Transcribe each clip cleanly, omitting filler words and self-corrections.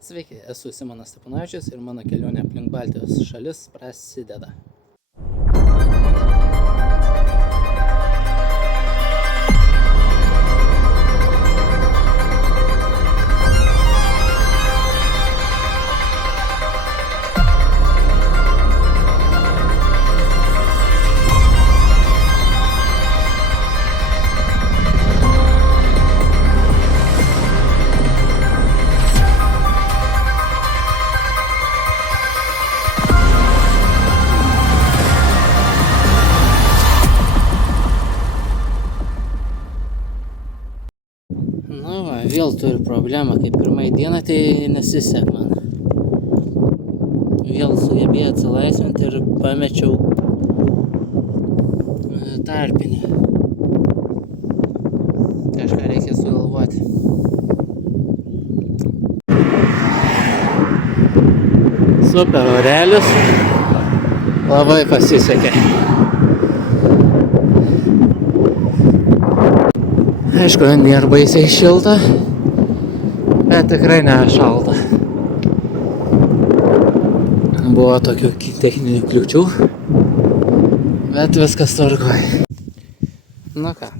Sveiki, esu Simonas Steponavičius ir mano kelionė aplink Baltijos šalis prasideda. Vėl turiu problemą, kaip pirmai dieną, tai nesisek man. Vėl sugebėjau atsilaisvinti ir pamečiau tarpinį. Kažką reikia sugalvoti. Super orelis. Labai pasisekė. Aišku, nėra baisiai šilta, bet tikrai nešalta. Buvo tokių techninių kliūčių, bet viskas tvarkoj. Nu ką,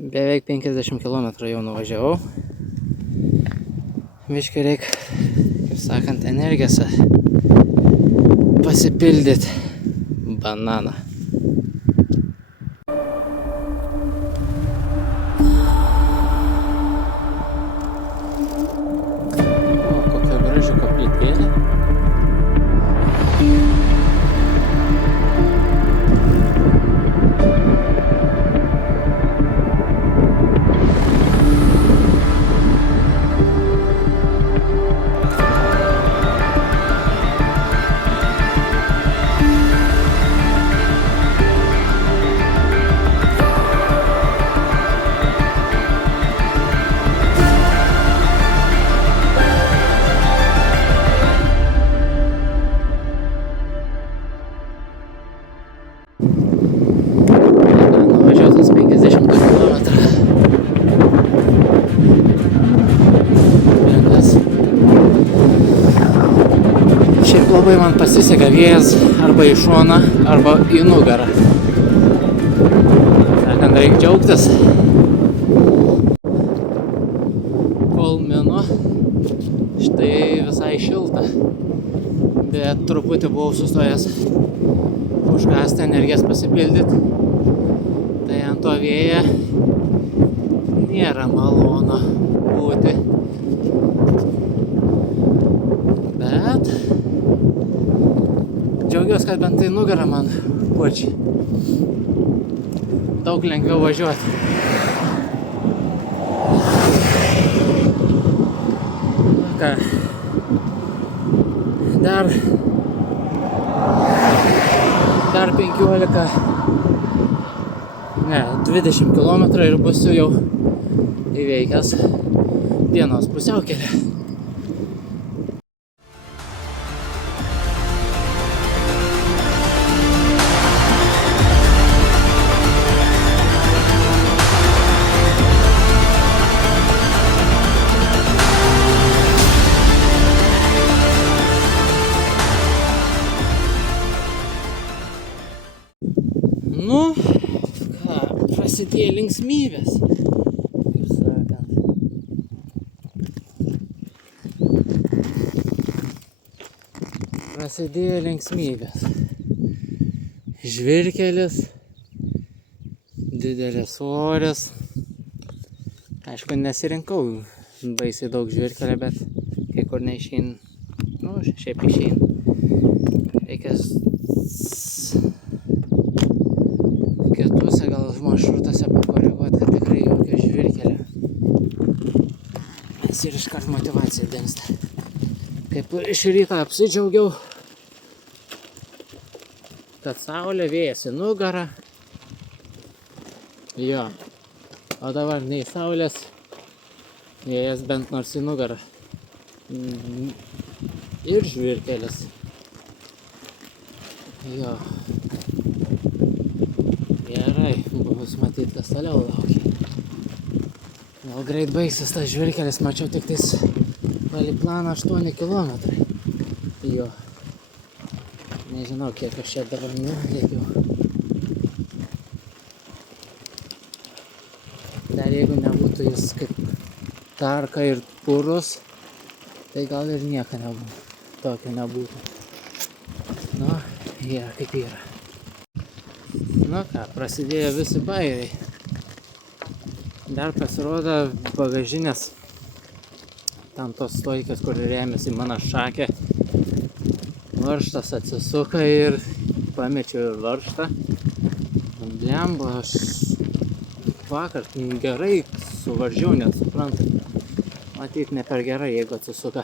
beveik 50 km jau nuvažiavau. Biškai reik, kaip sakant, energijos pasipildyti bananą. Labai man pasiseka vėjas arba į šoną, arba į nugarą. Sakant, reikia džiaugtis. Kol minu, štai visai šilta. Bet truputį buvau sustojęs užkasti energijas pasipildyti. Tai ant to vėja nėra malonu būti. Bet džiaugiuosi, kad bent tai nugarą man puočia. Daug lengviau važiuoti. Ką? Dar 20 km ir būsiu jau įveikęs dienos pusiaukelę. Nu, ką, prasidėjo linksmybės, kaip sakant. Prasidėjo linksmybės. Žvyrkelis, didelis svoris. Aišku, nesirinkau baisiai daug žvyrkelio, bet kai kur neišein. Nu, šiaip išein. Reikės kitose gal maršrutuose pakoreguoti, kad tikrai jokio žvyrkelio. Nes ir iškart motyvacija dingsta. Kaip iš ryto apsidžiaugiau, kad saulė, vėjas į nugarą. Jo. O dabar nei saulės, vėjas bent nors į nugarą. Ir žvyrkelis. Jo. Gerai, bus matyti, kas toliau laukia. Gal greit baigsis tas žvyrkelis, mačiau tik tais palei planą 8 kilometrai. Jo. Nežinau, kiek aš čia dabar nulėkiau. Dar jeigu nebūtų jis kaip tarka ir purus, tai gal ir nieko nebūtų. Tokio nebūtų. Nu, yra kaip yra. Nu ką, prasidėjo visi bairiai. Dar pasirodo bagažinės, tam tos stojkės, kur remiasi mano šakė. Varžtas atsisuka ir pamečiau ir varžtą. Blemba, aš vakar gerai suvaržžiau, net suprantu. Matyt, ne per gerai, jeigu atsisuka.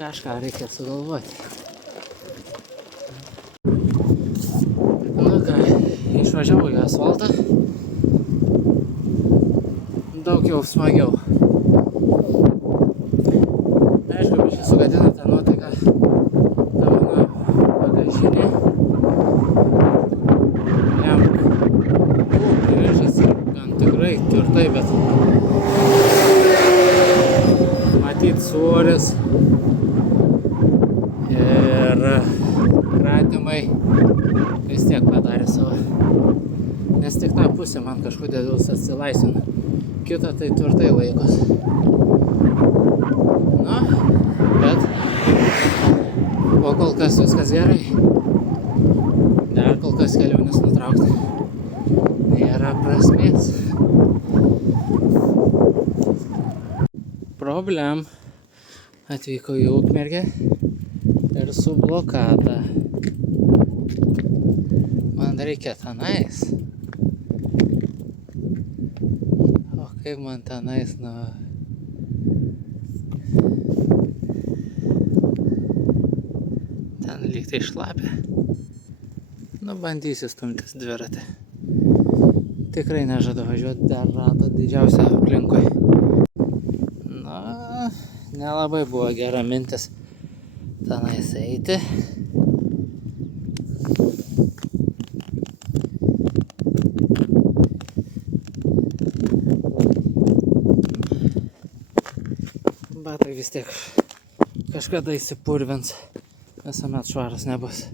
Kažką reikia sugalvoti. Nu ką, išvažiavau į asfaltą. Daug jau smagiau. Aišku, biškį sugadina tą nuotaiką, tą mano bagažinį. Jam pririšasi gan tikrai tvirtai, bet matyt svoris ir kratimai vis tiek padarė savo. Nes tik tą pusę man kažkodėl atsilaisvina. Kita tai tvirtai laikos. Na, bet o kol kas viskas gerai. Dar kol kas kelionės nutraukti nėra prasmės. Problem. Atvykau į Ukmergę ir su blokada. Man reikia tenais. O kaip man tenais, ten lyg tai šlapia. Bandysiu stumtis dviratį. Tikrai nežadu važiuoti dar ratą didžiausią aplinkui. Na, nelabai buvo gera mintis tenais eiti. Batai vis tiek kažkada įsipurvins, visuomet švaras nebus.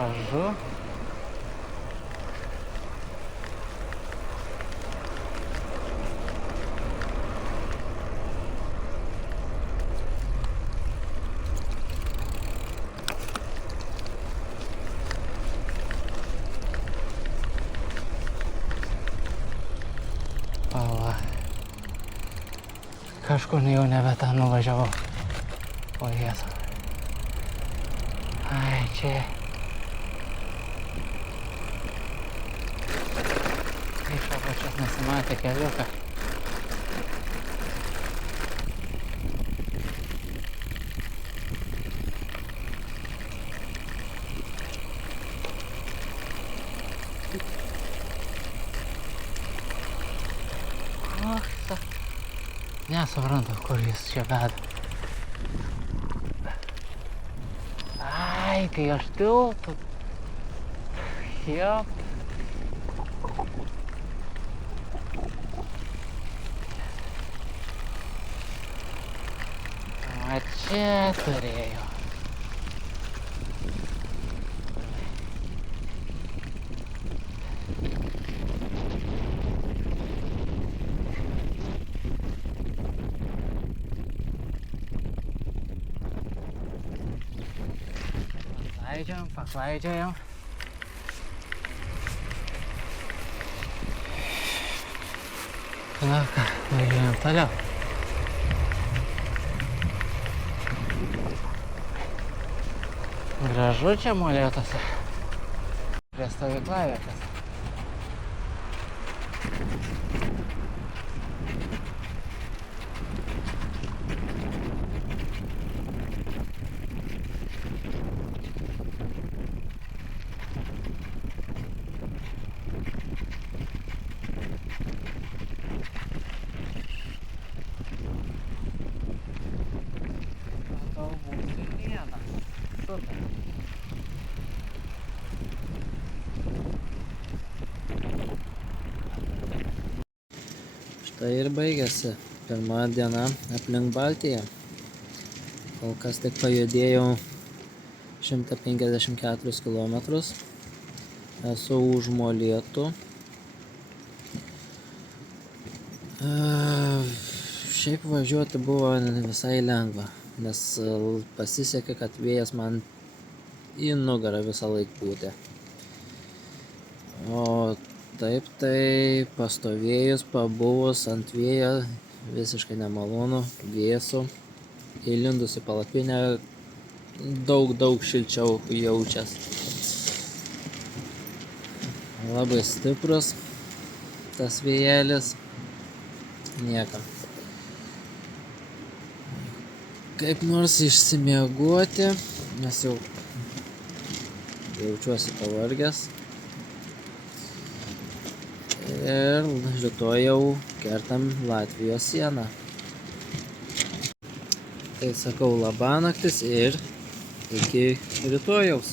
Ažu. kažkur jau nebe ten nuvažiavau. O Jėzu. Ai, čia. Iš apačios nesimatė keliuką. Nesuprantu, kur jis čia veda. Ai, tai aš tiltu. Jop. O čia turėjau. Paklaidžiojam. Na ką, važiuojam toliau. Gražu čia Molėtuose. Prie stovyklavietės. Štai ir baigėsi pirma diena aplink Baltiją. Kol kas tik pajudėjau 154 km. Esu už Molėtų. Šiaip važiuoti buvo visai lengva, nes pasisekė, kad vėjas man į nugarą visą laiką pūtė. O taip tai pastovėjus, pabuvus ant vėjo, visiškai nemalonu, vėsu, įlindus į palapinę, daug šilčiau jaučias. Labai stiprus tas vėjelis, niekam. Kaip nors išsimiegoti, nes jau jaučiuosi pavargęs. Ir rytoj jau kertam Latvijos sieną. Tai sakau labanaktis ir iki rytojaus.